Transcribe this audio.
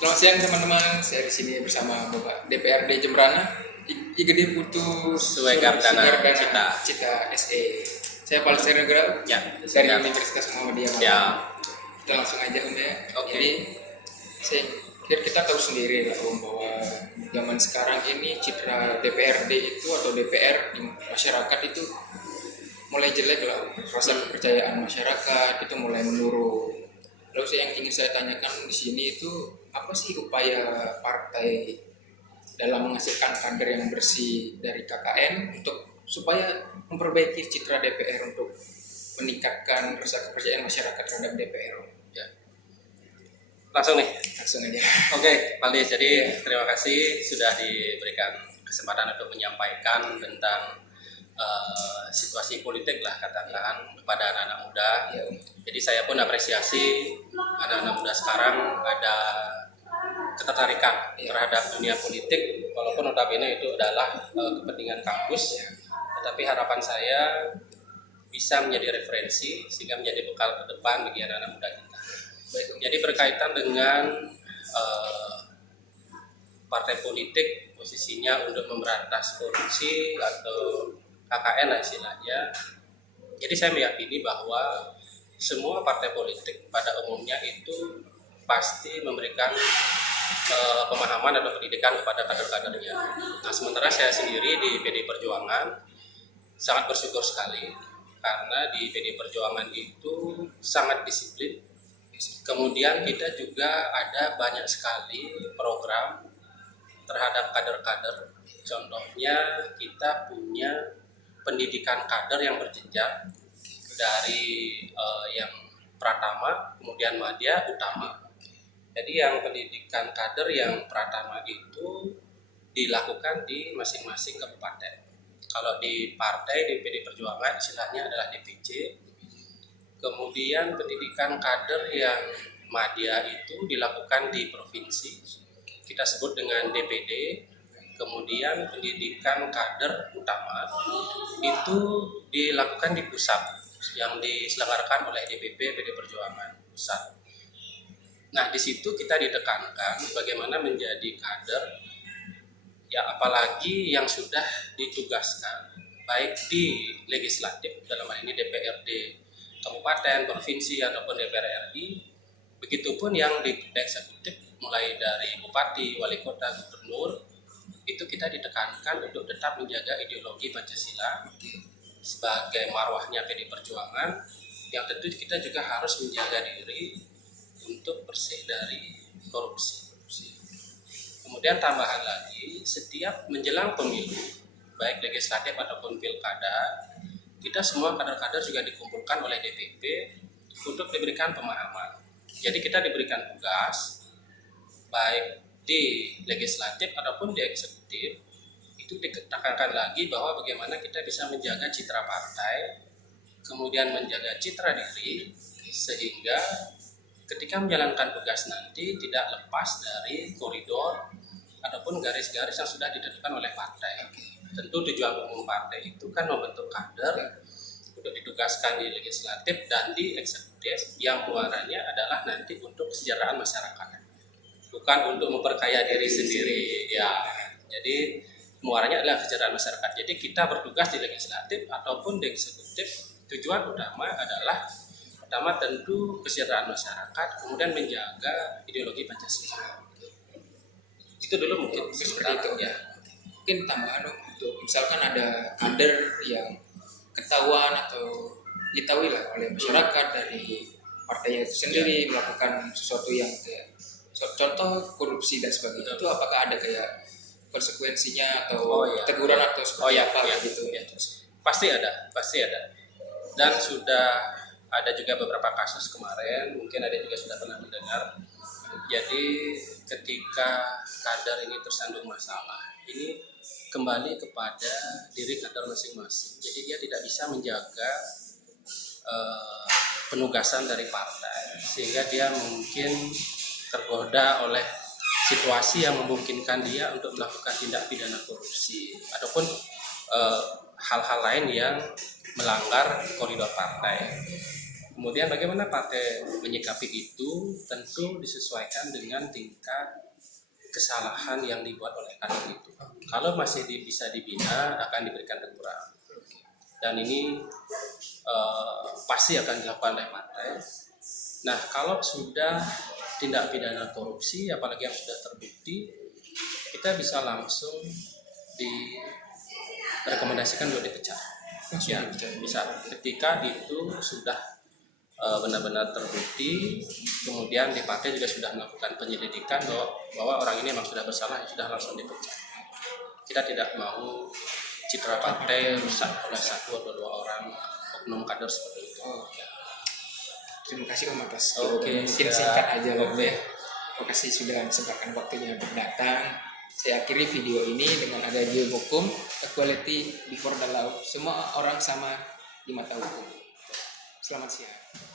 Selamat siang teman-teman, saya di sini bersama Bapak DPRD Jembrana, Igede Putu Suwegardana Cita SE. Saya Palser Negara Ya, dari Universitas Muhammadiyah Malang. Ya. Kita langsung aja Om ya. Oke. Jadi kita tahu sendiri lah Om bahwa zaman sekarang ini citra DPRD itu atau DPR di masyarakat itu mulai jelek lah. Rasa kepercayaan masyarakat itu mulai menurun. Lalu yang ingin saya tanyakan di sini itu apa sih upaya partai dalam menghasilkan kader yang bersih dari KKN untuk supaya memperbaiki citra DPR untuk meningkatkan rasa kepercayaan masyarakat terhadap DPR? Ya. Langsung nih. Langsung aja. Oke, Paldi. Jadi terima kasih sudah diberikan kesempatan untuk menyampaikan tentang situasi politik lah katakan kepada anak-anak muda. Ya. Jadi saya pun apresiasi anak-anak muda sekarang ada ketertarikan terhadap dunia politik, walaupun notabene itu adalah kepentingan kampus. Tetapi harapan saya bisa menjadi referensi sehingga menjadi bekal ke depan bagi anak-anak muda kita. Jadi berkaitan dengan partai politik posisinya untuk memberantas korupsi atau KKN lah istilahnya. Jadi saya meyakini bahwa semua partai politik pada umumnya itu pasti memberikan pemahaman atau pendidikan kepada kader-kadernya. Nah, sementara saya sendiri di PD Perjuangan sangat bersyukur sekali karena di PD Perjuangan itu sangat disiplin. Kemudian kita juga ada banyak sekali program terhadap kader-kader. Contohnya kita punya pendidikan kader yang berjenjang dari yang pratama, kemudian madya, utama. Jadi yang pendidikan kader yang pratama itu dilakukan di masing-masing kabupaten. Kalau di partai di PD Perjuangan istilahnya adalah DPC. Kemudian pendidikan kader yang madya itu dilakukan di provinsi. Kita sebut dengan DPD. Kemudian pendidikan kader utama itu dilakukan di pusat yang diselenggarakan oleh DPP PD Perjuangan pusat. Nah, di situ kita ditekankan bagaimana menjadi kader, ya apalagi yang sudah ditugaskan baik di legislatif dalam hal ini DPRD kabupaten, provinsi ataupun DPR RI, begitupun yang di eksekutif mulai dari bupati, wali kota, gubernur. Itu kita ditekankan untuk tetap menjaga ideologi Pancasila sebagai marwahnya PD Perjuangan, yang tentu kita juga harus menjaga diri untuk bersih dari korupsi. Kemudian tambahan lagi, setiap menjelang pemilu, baik legislatif ataupun pilkada, kita semua kader-kader juga dikumpulkan oleh DPP untuk diberikan pemahaman. Jadi kita diberikan tugas, baik di legislatif ataupun di eksekutif, itu ditekankan lagi bahwa bagaimana kita bisa menjaga citra partai, kemudian menjaga citra diri, sehingga ketika menjalankan tugas nanti tidak lepas dari koridor ataupun garis-garis yang sudah ditentukan oleh partai. Tentu tujuan umum partai itu kan membentuk kader untuk ditugaskan di legislatif dan di eksekutif yang muaranya adalah nanti untuk kesejahteraan masyarakat, bukan untuk memperkaya diri sendiri ya. Jadi muaranya adalah kesejahteraan masyarakat. Jadi kita bertugas di legislatif ataupun di eksekutif, tujuan utama adalah pertama tentu kesejahteraan masyarakat, kemudian menjaga ideologi Pancasila. Itu dulu mungkin Seperti itu ya. Mungkin tambahan untuk misalkan ada kader yang ketahuan atau diketahui lah oleh masyarakat dari partainya itu sendiri melakukan sesuatu yang kayak contoh korupsi dan sebagainya. Itu apakah ada kayak konsekuensinya atau teguran atau seperti apa gitu ya? Pasti ada. Dan sudah ada juga beberapa kasus kemarin, mungkin ada juga sudah pernah mendengar. Jadi ketika kader ini tersandung masalah, ini kembali kepada diri kader masing-masing. Jadi dia tidak bisa menjaga penugasan dari partai, sehingga dia mungkin tergoda oleh situasi yang memungkinkan dia untuk melakukan tindak pidana korupsi ataupun hal-hal lain yang melanggar koridor partai. Kemudian bagaimana partai menyikapi itu tentu disesuaikan dengan tingkat kesalahan yang dibuat oleh kader itu. Kalau masih bisa dibina akan diberikan teguran. Dan ini pasti akan dilakukan oleh partai. Nah, kalau sudah tindak pidana korupsi, apalagi yang sudah terbukti, kita bisa langsung direkomendasikan untuk dipecat. Ya, bisa ketika itu sudah benar-benar terbukti, kemudian di partai juga sudah melakukan penyelidikan bahwa orang ini memang sudah bersalah, sudah langsung dipecat. Kita tidak mau citra partai rusak oleh satu atau dua orang oknum kader seperti itu. Terima kasih Om atas Oke, mungkin siap. singkat aja loh Oke. ya. Terima kasih sudah sempatkan waktunya untuk datang. Saya akhiri video ini dengan ada judul hukum equality before the law. Semua orang sama di mata hukum. Selamat siang.